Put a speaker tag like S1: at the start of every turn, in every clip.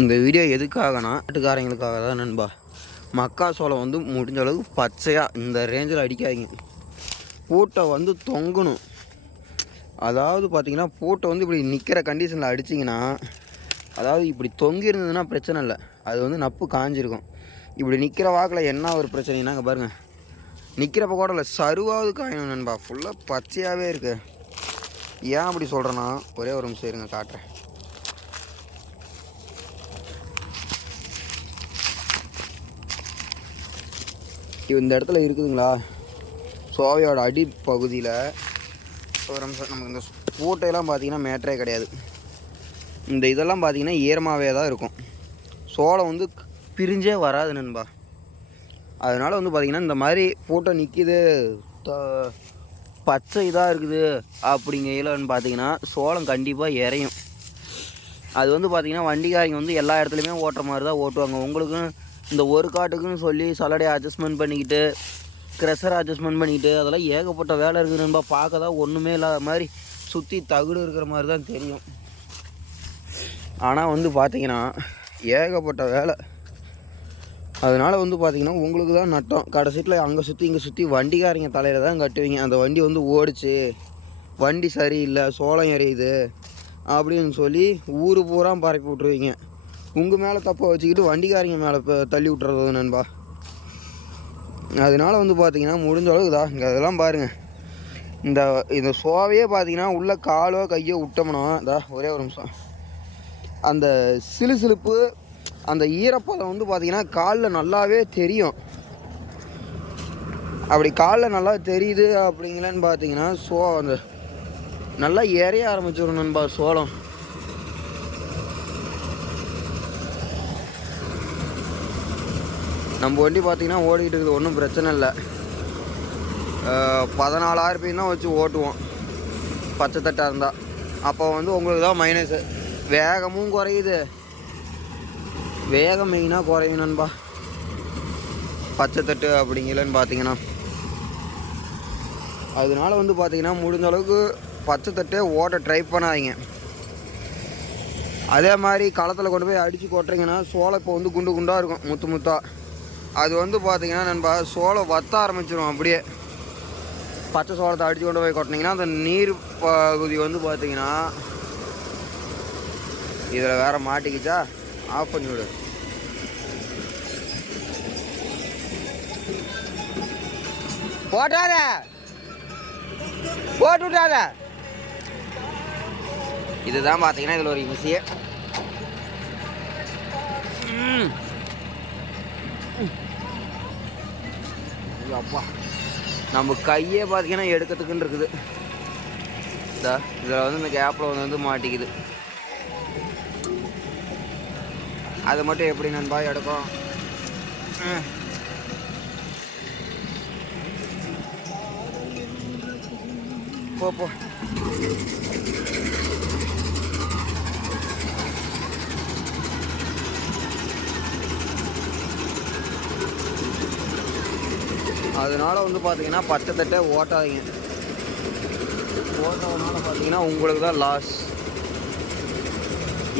S1: இந்த வீடியோ எதுக்காகனா நாட்டுக்காரங்களுக்காக தான் நண்பா. மக்காசோளம் வந்து முடிஞ்ச அளவுக்கு பச்சையாக இந்த ரேஞ்சில் அடிக்காதீங்க. பூட்டை வந்து தொங்கணும். அதாவது பார்த்தீங்கன்னா பூட்டை வந்து இப்படி நிற்கிற கண்டிஷனில் அடிச்சிங்கன்னா அதாவது இப்படி தொங்கி இருந்ததுன்னா பிரச்சனை இல்லை. அது வந்து நப்பு காஞ்சிருக்கும். இப்படி நிற்கிற வாக்கில் என்ன ஒரு பிரச்சனைனாங்க பாருங்கள் நிற்கிறப்ப கூட இல்லை சருவாவது காயணும் நண்பா. ஃபுல்லாக பச்சையாகவே இருக்குது ஏன் அப்படி சொல்கிறேன்னா ஒரே ஒரு நிமிஷம் இருங்க காட்டுறேன். இந்த இடத்துல இருக்குதுங்களா? சோவையோட அடி பகுதியில் ஒரு நிமிஷம் நமக்கு இந்த பூட்டையெல்லாம் பார்த்தீங்கன்னா மேட்டரே கிடையாது. இந்த இதெல்லாம் பார்த்தீங்கன்னா ஈரமாகவே தான் இருக்கும். சோளம் வந்து பிரிஞ்சே வராது நண்பா. அதனால் வந்து பார்த்திங்கன்னா இந்த மாதிரி பூட்டை நிற்கிது பச்சை இதாக இருக்குது அப்படிங்கையிலன்னு பார்த்தீங்கன்னா சோளம் கண்டிப்பாக இறையும் அது வந்து பார்த்திங்கன்னா வண்டிக்காரங்க வந்து எல்லா இடத்துலையுமே ஓட்டுற மாதிரி தான் ஓட்டுவாங்க. உங்களுக்கும் இந்த ஒரு காட்டுக்குன்னு சொல்லி சலடையை அட்ஜஸ்ட்மெண்ட் பண்ணிக்கிட்டு க்ரெஷர் அட்ஜஸ்ட்மெண்ட் பண்ணிக்கிட்டு அதெல்லாம் ஏகப்பட்ட வேலை இருக்குது நண்பா. பார்க்க தான் ஒன்றுமே இல்லாத மாதிரி சுற்றி தகுடு இருக்கிற மாதிரி தான் தெரியும். ஆனால் வந்து பார்த்தீங்கன்னா ஏகப்பட்ட வேலை. அதனால் வந்து பார்த்திங்கன்னா உங்களுக்கு தான் நட்டம். கடைசியில் அங்கே சுற்றி இங்கே சுற்றி வண்டிக்காரங்க தலையில் தான் கட்டுவீங்க. அந்த வண்டி வந்து ஓடிச்சு. வண்டி சரியில்லை சோளம் எறியுது அப்படின்னு சொல்லி ஊர் பூரா பரப்பி விட்ருவீங்க உங்கள் மேலே தப்பை வச்சுக்கிட்டு வண்டிக்காரங்க மேலே இப்போ தள்ளி விட்டுறது நண்பா. அதனால் வந்து பார்த்திங்கன்னா முடிஞ்ச அளவுக்கு தான் இங்கே அதெல்லாம் பாருங்கள் இந்த இந்த சோவையே பார்த்தீங்கன்னா உள்ளே காலோ கையோ விட்டோம்னா இதா ஒரே ஒரு நிமிஷம். அந்த சிலுசிலுப்பு அந்த ஈரப்பதம் வந்து பார்த்திங்கன்னா காலில் நல்லாவே தெரியும். அப்படி காலில் நல்லா தெரியுது அப்படிங்களேன்னு பார்த்தீங்கன்னா சோ அந்த நல்லா எறைய ஆரம்பிச்சிடும் நண்பா சோளம். நம்ம வண்டி பார்த்தீங்கன்னா ஓடிக்கிட்டு இருக்குது ஒன்றும் பிரச்சனை இல்லை. பதினாலாயிரம் தான் வச்சு ஓட்டுவோம். பச்சை தட்டாக இருந்தால் அப்போ வந்து உங்களுக்கு தான் மைனஸு வேகமும் குறையுது. வேகம் மெயினாக குறையும் நண்பா. பச்சை தட்டு அப்படிங்கலன்னு பார்த்தீங்கன்னா. அதனால வந்து பார்த்தீங்கன்னா முடிஞ்ச அளவுக்கு பச்சை தட்டே ஓட்ட ட்ரை பண்ணாதீங்க. அதே மாதிரி களத்தில் கொண்டு போய் அடித்து கொட்டுறீங்கன்னா சோளம் இப்போ வந்து குண்டு குண்டாக இருக்கும் முத்து முத்தாக அது வந்து பார்த்தீங்கன்னா நண்பா சோளம் வத்த ஆரம்பிச்சிடும் அப்படியே. பச்சை சோளத்தை அடித்து கொண்டு போய் கொட்டினீங்கன்னா அந்த நீர் பகுதி வந்து பார்த்தீங்கன்னா இதில் வேறு மாட்டிக்கிச்சா? ஆஃப் பண்ணி விடு. போட்டாத. போட்டு விட்டாத. இதுதான் பார்த்தீங்கன்னா இதில் ஒரு ஈஸியே. அப்பா. நம்ம கையே பார்த்தீங்கன்னா எடுக்கிறதுக்குன்னு இருக்குது. இதில் வந்து இந்த கேப்பில் வந்து வந்து மாட்டிக்குது. அது மட்டும் எப்படி நண்பா எடுக்கும்? போ போ. அதனால வந்து பார்த்தீங்கன்னா பச்சை தட்டை ஓட்டாதீங்க. ஓட்டதுனால பார்த்தீங்கன்னா உங்களுக்கு தான் லாஸ்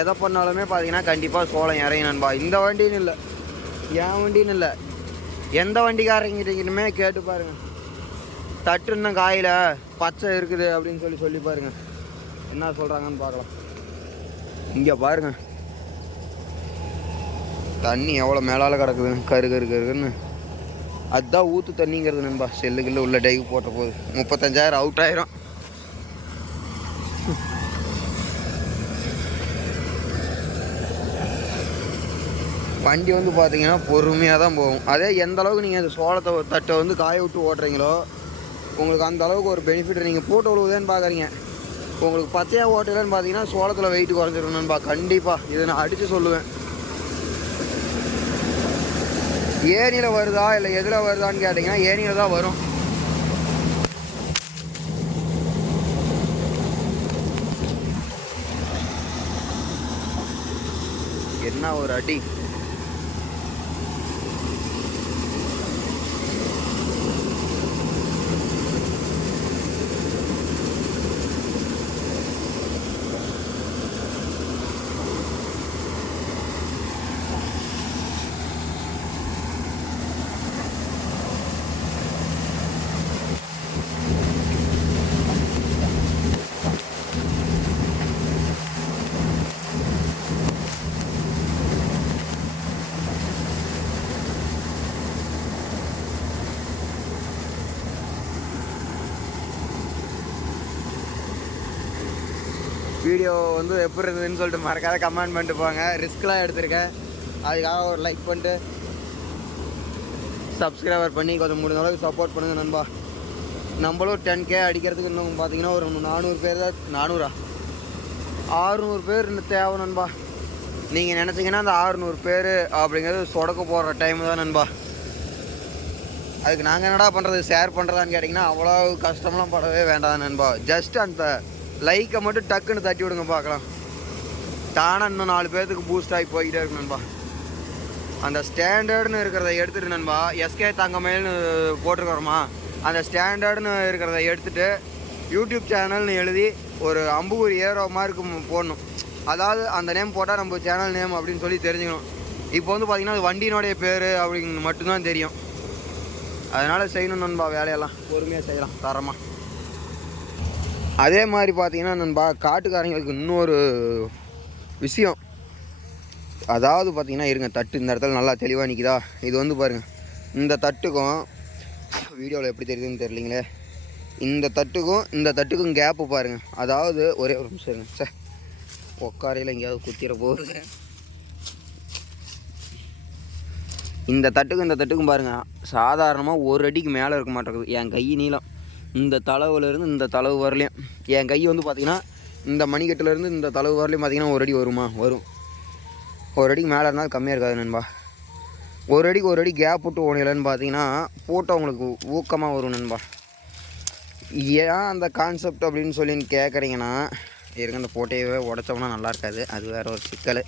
S1: எதை பண்ணாலுமே பார்த்தீங்கன்னா கண்டிப்பாக சோளம் இறையும் நண்பா இந்த வண்டின்னு இல்லை. என் வண்டின்னு இல்லை. எந்த வண்டிக்காரங்கிட்டீங்கன்னுமே கேட்டு பாருங்கள் தட்டு இன்னும் காயில் பச்சை இருக்குது அப்படின்னு சொல்லி சொல்லி பாருங்கள் என்ன சொல்கிறாங்கன்னு பார்க்கலாம். இங்கே பாருங்கள் தண்ணி எவ்வளோ மேலால் கிடக்குது கரு கரு கருன்னு. அதுதான் ஊற்று தண்ணிங்கிறது நண்பா. செல்லுக்குள்ள உள்ள டைவ் போட்ட போது. முப்பத்தஞ்சாயிரம் அவுட் ஆயிரும். வண்டி வந்து பார்த்தீங்கன்னா பொறுமையாக தான் போகும். அதே எந்த அளவுக்கு நீங்கள் அந்த சோளத்தை தட்டை வந்து காய விட்டு ஓட்டுறீங்களோ உங்களுக்கு அந்த அளவுக்கு ஒரு பெனிஃபிட் நீங்கள் போட்டு விழுவுதேன்னு பார்க்குறீங்க உங்களுக்கு பச்சையாக ஓட்டலன்னு பார்த்தீங்கன்னா சோளத்தில் வெயிட் குறைஞ்சிருக்கணும்பா கண்டிப்பாக இதை நான் அடித்து சொல்லுவேன். ஏனியில் வருதா இல்லை எதில் வருதான்னு கேட்டிங்கன்னா ஏனியில் தான் வரும். என்ன ஒரு அடி? வீடியோ வந்து எப்படி இருந்ததுன்னு சொல்லிட்டு மறக்காத கமெண்ட் பண்ணிட்டு போங்க. ரிஸ்க்லாம் எடுத்திருக்கேன். அதுக்காக ஒரு லைக் பண்ணிட்டு சப்ஸ்கிரைபர் பண்ணி கொஞ்சம் முடிஞ்ச அளவுக்கு சப்போர்ட் பண்ணுங்க நண்பா. நம்மளும் டென் கே அடிக்கிறதுக்கு இன்னும் பார்த்தீங்கன்னா ஒரு நானூறு பேர் தான் நானூறா? ஆறுநூறு பேர் இன்னும் தேவை நண்பா. நீங்கள் நினச்சிங்கன்னா அந்த ஆறுநூறு பேர் அப்படிங்கிறது சொடக்க போடுற டைம் தான் நண்பா. அதுக்கு நாங்கள் என்னடா பண்ணுறது ஷேர் பண்ணுறதான்னு கேட்டிங்கன்னா அவ்வளோ கஷ்டம்லாம் படவே வேண்டாம் நண்பா. ஜஸ்ட் அந்த லைக்கை மட்டும் டக்குன்னு தட்டி விடுங்க பார்க்கலாம். தானே இன்னும் நாலு பேர்த்துக்கு பூஸ்ட் ஆகி போய்கிட்டே இருக்கு நண்பா. அந்த ஸ்டாண்டர்டுன்னு இருக்கிறத எடுத்துட்டு நண்பா எஸ்கே தங்கமேல்னு போட்டிருக்கிறோமா? அந்த ஸ்டாண்டர்டுன்னு இருக்கிறத எடுத்துகிட்டு யூடியூப் சேனல்னு எழுதி ஒரு அம்புகுறி ஏரோ மார்க்கு போடணும். அதாவது அந்த நேம் போட்டால் நம்ம சேனல் நேம் அப்படின்னு சொல்லி தெரிஞ்சுக்கணும். இப்போ வந்து பார்த்திங்கன்னா அது வண்டியினுடைய பேர் அப்படின்னு மட்டும்தான் தெரியும். அதனால் செய்யணும் நண்பா வேலையெல்லாம். பொறுமையாக செய்யலாம். தரமாக அதே மாதிரி பார்த்தீங்கன்னா நண்பா காட்டுக்காரங்களுக்கு இன்னொரு விஷயம். அதாவது பார்த்தீங்கன்னா இருங்க தட்டு இந்த இடத்துல நல்லா தெளிவாக நிற்கிதா இது வந்து பாருங்கள் இந்த தட்டுக்கும் வீடியோவில் எப்படி தெரியுதுன்னு தெரியலீங்களே. இந்த தட்டுக்கும் இந்த தட்டுக்கும் கேப்பு பாருங்கள் அதாவது ஒரே ஒரு நிமிஷம் இருங்க சார் உக்காரையில் எங்கேயாவது குத்திர போகுது. இந்த தட்டுக்கும் இந்த தட்டுக்கும் பாருங்கள் சாதாரணமாக ஒரு அடிக்கு மேலே இருக்க மாட்டேங்குது. என் கை நீளம். இந்த தளவுலேருந்து இந்த தளவு வரலையும். என் கை வந்து பார்த்திங்கன்னா இந்த மணிக்கட்டுலேருந்து இந்த தளவு வரலையும் பார்த்திங்கன்னா ஒரு அடி வருமா? வரும். ஒரு அடிக்கு மேலே இருந்தாலும் கம்மியாக இருக்காது நண்பா. ஒரு அடிக்கு ஒரு அடி கேப் விட்டு ஓடலன்னு பார்த்தீங்கன்னா போட்டோ உங்களுக்கு ஊக்கமாக வரும் நண்பா. ஏன் அந்த கான்செப்ட் அப்படின்னு சொல்லி கேட்குறீங்கன்னா இருக்க அந்த போட்டையவே உடச்சோம்னா நல்லா இருக்காது. அது வேறு ஒரு சிக்கல்.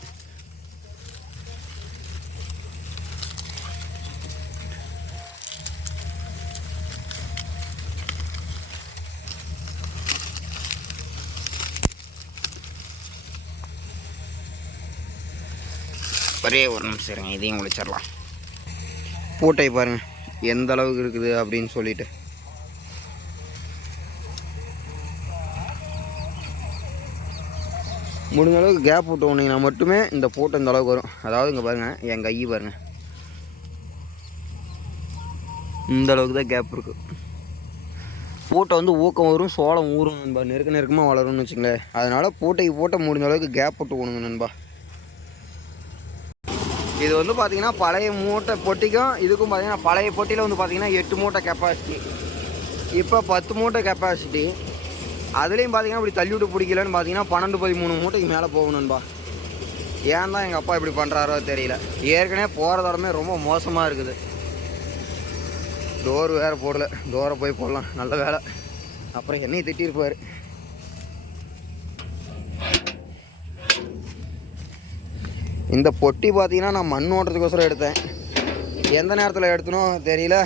S1: ஒரே ஒரு நிமிஷம் இருங்க இதையும் முடிச்சிடலாம். பூட்டை பாருங்க எந்த அளவுக்கு இருக்குது அப்படின்னு சொல்லிட்டு. முடிஞ்ச அளவுக்கு கேப் விட்டு விட்டிங்கன்னா மட்டுமே இந்த போட்டோ இந்த அளவுக்கு வரும். அதாவது இங்கே பாருங்கள் என் கை பாருங்கள் இந்த அளவுக்கு தான் கேப் இருக்குது பூட்டை வந்து ஊக்கம் வரும் சோளம் ஊறும் நண்பா. நெருக்க நெருக்கமாக வளரும்னு வச்சுங்களேன் அதனால் பூட்டைக்கு போட்ட முடிஞ்ச அளவுக்கு கேப் விட்டு ஓணுங்க நண்பா. இது வந்து பார்த்திங்கன்னா பழைய மூட்டை பொட்டிக்கும் இதுக்கும் பார்த்தீங்கன்னா பழைய பொட்டியில் வந்து பார்த்திங்கன்னா எட்டு மூட்டை கெப்பாசிட்டி இப்போ பத்து மூட்டை கெப்பாசிட்டி அதுலேயும் பார்த்தீங்கன்னா இப்படி தள்ளிவிட்டு பிடிக்கலன்னு பார்த்தீங்கன்னா பன்னெண்டு பதிமூணு மூட்டைக்கு மேலே போகணும்பா ஏன் தான் எங்கள் அப்பா இப்படி பண்ணுறாரோ தெரியல. ஏற்கனவே போகிற தரமே ரொம்ப மோசமாக இருக்குது. டோர் வேறு போடல. டோரை போய் போடலாம். நல்ல வேலை. அப்புறம் என்னையும் திட்டியிருப்பார் இந்த பொட்டி பார்த்தீங்கன்னா நான் மண் ஓட்டுறதுக்கோசரம் எடுத்தேன். எந்த நேரத்தில் எடுத்தனோ தெரியல.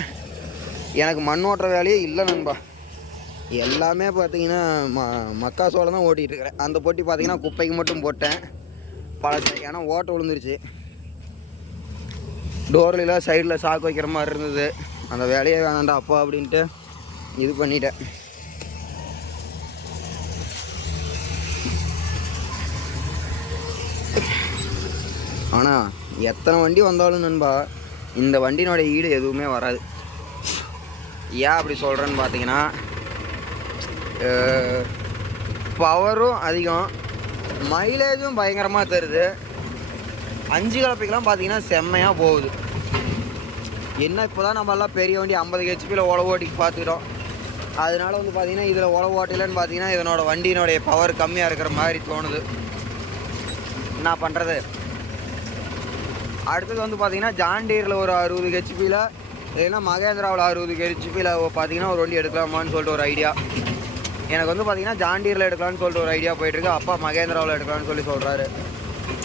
S1: எனக்கு மண் ஓட்டுற வேலையே இல்லை நண்பா. எல்லாமே பார்த்தீங்கன்னா ம மக்காசோளம் தான் ஓட்டிகிட்டு இருக்கிறேன். அந்த பொட்டி பார்த்தீங்கன்னா குப்பைக்கு மட்டும் போட்டேன். பழசு ஏன்னா ஓட்ட விழுந்துருச்சு. டோர்லாம் சைடில் சாக்கு வைக்கிற மாதிரி இருந்தது. அந்த வேலையே வேணாண்டா அப்பா அப்படின்ட்டு இது பண்ணிட்டேன். ஆனால் எத்தனை வண்டி வந்தாலும் நண்பா இந்த வண்டினோட ஈடு எதுவுமே வராது. ஏன் அப்படி சொல்கிறேன்னு பார்த்தீங்கன்னா பவரும் அதிகம் மைலேஜும் பயங்கரமாக தருது. அஞ்சு கலப்பைக்கெலாம் பார்த்தீங்கன்னா செம்மையாக போகுது. என்ன இப்போ தான் நம்மளாம் பெரிய வண்டி ஐம்பது ஹெச்பியில் உழவு ஓட்டிக்கு பார்த்துக்கிறோம் அதனால வந்து பார்த்தீங்கன்னா இதில் உழவு ஓட்டலன்னு பார்த்தீங்கன்னா இதனோட வண்டியினுடைய பவர் கம்மியாக இருக்கிற மாதிரி தோணுது. என்ன பண்ணுறது அடுத்தது வந்து பார்த்தீங்கன்னா ஜாண்டீரில் ஒரு அறுபது ஹெச்பியில் இல்லைன்னா மகேந்திராவில் அறுபது ஹெச்பியில் பார்த்தீங்கன்னா ஒரு வண்டி எடுக்கலாமான்னு சொல்லிட்டு ஒரு ஐடியா எனக்கு வந்து பார்த்தீங்கன்னா ஜாண்டீரில் எடுக்கலாம்னு சொல்லிட்டு ஒரு ஐடியா போயிட்டுருக்கு. அப்பா மகேந்திராவில் எடுக்கலான்னு சொல்லி சொல்கிறாரு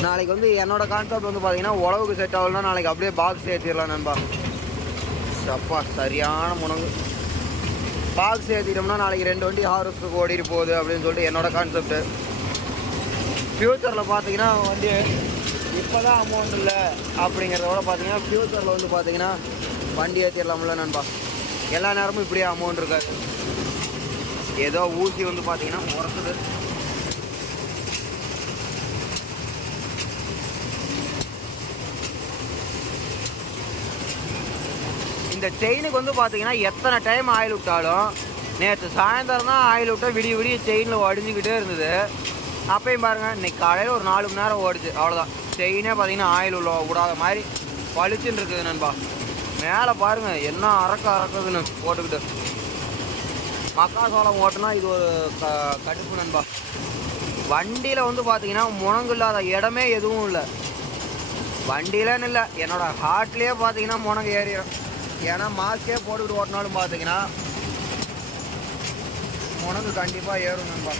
S1: நாளைக்கு வந்து என்னோடய கான்செப்ட் வந்து பார்த்தீங்கன்னா உழவுக்கு செட் ஆகலன்னா நாளைக்கு அப்படியே பாக்ஸ் ஏற்றிடலாம் நண்பா. அப்பா சரியான முனங்கு பாக்ஸ் ஏற்றிட்டோம்னா நாளைக்கு ரெண்டு வண்டி ஹார்வெஸ்ட்டுக்கு ஓடிட்டு போகுது அப்படின்னு சொல்லிட்டு என்னோடய கான்செப்ட்டு ஃப்யூச்சரில் பார்த்தீங்கன்னா வண்டி இப்போ தான் அமௌண்ட் இல்லை அப்படிங்கிறதோட பார்த்தீங்கன்னா ஃப்யூச்சரில் வந்து பார்த்தீங்கன்னா வண்டி ஏற்றிடலாம்ல நண்பா. எல்லா நேரமும் இப்படியே அமௌண்ட் இருக்காது. ஏதோ ஊசி வந்து பார்த்தீங்கன்னா உரத்துது இந்த செயினுக்கு வந்து பார்த்தீங்கன்னா எத்தனை டைம் ஆயில் விட்டாலும் நேற்று சாயந்தரம் தான் ஆயில் விட்டால் விடிய விடிய செயினில் வடிஞ்சிக்கிட்டே இருந்தது. அப்பயும் பாருங்கள் இன்னைக்கு காலையில் ஒரு நாலு மணி நேரம் ஓடுச்சு அவ்வளோதான் செயினே பார்த்தீங்கன்னா ஆயில் உள்ள விடாத மாதிரி பளிச்சுன்னு இருக்குது நண்பா. மேலே பாருங்கள் என்ன அறக்க அறக்குதுன்னு போட்டுக்கிட்டு. மக்காசோளம் ஓட்டுனா இது ஒரு க கடுப்பு நண்பா. வண்டியில் வந்து பார்த்தீங்கன்னா முனங்கு இல்லாத இடமே எதுவும் இல்லை. வண்டியிலன்னு இல்லை என்னோடய ஹார்ட்லேயே பார்த்தீங்கன்னா முனங்கு ஏறிடும். ஏன்னா மாஸ்கே போட்டுக்கிட்டு ஓட்டினாலும் பார்த்தீங்கன்னா முனங்கு கண்டிப்பாக ஏறும் நண்பா.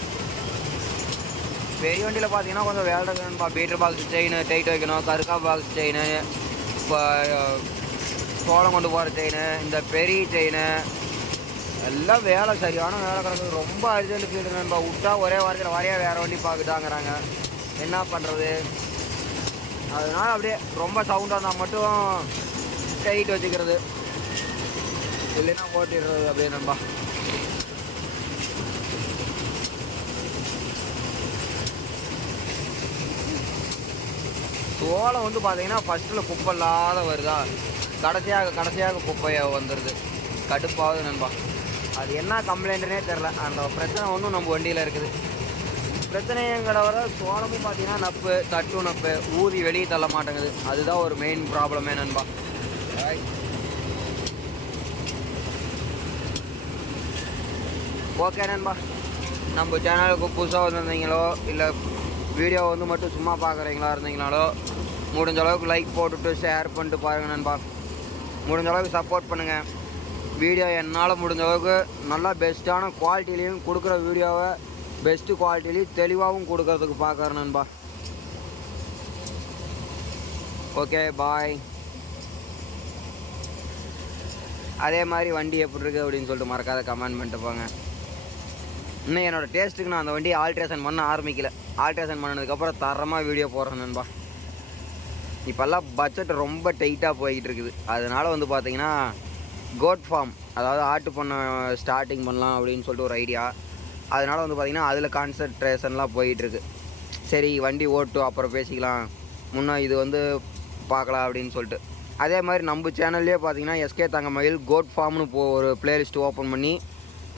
S1: பெரிய வண்டியில் பார்த்தீங்கன்னா கொஞ்சம் வேலை இருக்கு பீட்டர் பாக்ஸ் செயின் டைட் வைக்கணும். கருக்கா பாக்ஸ் செயின் இப்போ சோளம் கொண்டு போகிற செயின் இந்த பெரிய செயின் எல்லாம் வேலை சரியான வேலை கிடக்குது. ரொம்ப அர்ஜென்ட் ஃபீல்டு நண்பா. விட்டா ஒரே வாரத்தில் வரையா வேறு வண்டி பார்க்குதாங்கிறாங்க என்ன பண்ணுறது அதனால் அப்படியே ரொம்ப சவுண்டாக இருந்தால் மட்டும் டைட் வச்சுக்கிறது. இல்லைன்னா ஓட்டிடுறது அப்படியே நண்பா. சோளம் வந்து பார்த்தீங்கன்னா ஃபஸ்ட்டில் குப்பை இல்லாத வருதா கடைசியாக கடைசியாக குப்பையை வந்துடுது கடுப்பாவது நண்பா. அது என்ன கம்ப்ளைண்ட்டுனே தெரில அந்த பிரச்சனை ஒன்றும் நம்ம வண்டியில் இருக்குது. பிரச்சனைங்கிற வர சோளமும் பார்த்தீங்கன்னா நப்பு தட்டு நப்பு ஊதி வெளியே தள்ள மாட்டேங்குது. அதுதான் ஒரு மெயின் ப்ராப்ளமே நண்பா. ஓகே நண்பா. நம்ம சேனலுக்கு புதுசாக வந்திருந்தீங்களோ இல்லை வீடியோ வந்து மட்டும் சும்மா பார்க்குறீங்களா இருந்தீங்கனாலோ முடிஞ்ச அளவுக்கு லைக் போட்டுட்டு ஷேர் பண்ணிட்டு பாருங்கள் நண்பா. முடிஞ்ச அளவுக்கு சப்போர்ட் பண்ணுங்கள் வீடியோ என்னால் முடிஞ்ச அளவுக்கு நல்லா பெஸ்ட்டான குவாலிட்டிலையும் கொடுக்குற வீடியோவை பெஸ்ட்டு குவாலிட்டிலையும் தெளிவாகவும் கொடுக்கறதுக்கு பார்க்குறேன் நண்பா. ஓகே பாய் அதே மாதிரி வண்டி எப்படி இருக்குது அப்படின்னு சொல்லிட்டு மறக்காத கமெண்ட் பண்ணிட்டு போங்க. இன்னும் என்னோட டேஸ்ட்டுக்கு நான் அந்த வண்டியை ஆல்ட்ரேஷன் பண்ண ஆரம்பிக்கல. ஆல்ட்ரேஷன் பண்ணதுக்கப்புறம் தரமாக வீடியோ போடுறேன் நண்பா. இப்போல்லாம் பட்ஜெட் ரொம்ப டைட்டாக போய்கிட்டு இருக்குது அதனால் வந்து பார்த்தீங்கன்னா கோட் ஃபார்ம் அதாவது ஆட்டு பண்ண ஸ்டார்டிங் பண்ணலாம் அப்படின்னு சொல்லிட்டு ஒரு ஐடியா அதனால் வந்து பார்த்திங்கன்னா அதில் கான்சன்ட்ரேஷன்லாம் போயிட்டுருக்கு. சரி வண்டி ஓட்டு அப்புறம் பேசிக்கலாம். முன்னே இது வந்து பார்க்கலாம் அப்படின்னு சொல்லிட்டு. அதே மாதிரி நம்ம சேனல்லே பார்த்தீங்கன்னா எஸ்கே தங்கமயில் கோட் ஃபார்ம்னு போ ஒரு பிளேலிஸ்ட் ஓப்பன் பண்ணி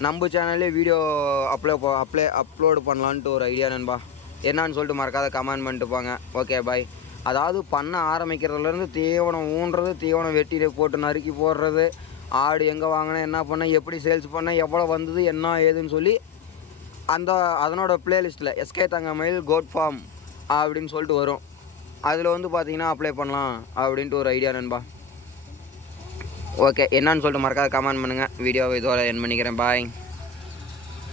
S1: நம்ம சேனல்லே வீடியோ அப்ளை அப்ளை அப்லோடு பண்ணலான்ட்டு ஒரு ஐடியா நண்பா. என்னான்னு சொல்லிட்டு மறக்காத கமெண்ட் பண்ணிட்டு போங்க. ஓகே பாய் அதாவது பண்ண ஆரம்பிக்கிறதுலேருந்து தீவனம் ஊன்றது தீவனம் வெட்டியில் போட்டு நறுக்கி போடுறது ஆடு எங்கே வாங்கினேன் என்ன பண்ண எப்படி சேல்ஸ் பண்ண எவ்வளோ வந்தது என்ன ஏதுன்னு சொல்லி அந்த அதனோட பிளேலிஸ்ட்டில் எஸ்கே தங்கமயில் கோட் ஃபார்ம் அப்படின்னு சொல்லிட்டு வரும். அதில் வந்து பார்த்தீங்கன்னா அப்ளை பண்ணலாம் அப்படின்ட்டு ஒரு ஐடியா நண்பா. ஓகே என்னன்னு சொல்லிட்டு மறக்காத கமெண்ட் பண்ணுங்கள் வீடியோவை இதோட என் பண்ணிக்கிறேன். பாய்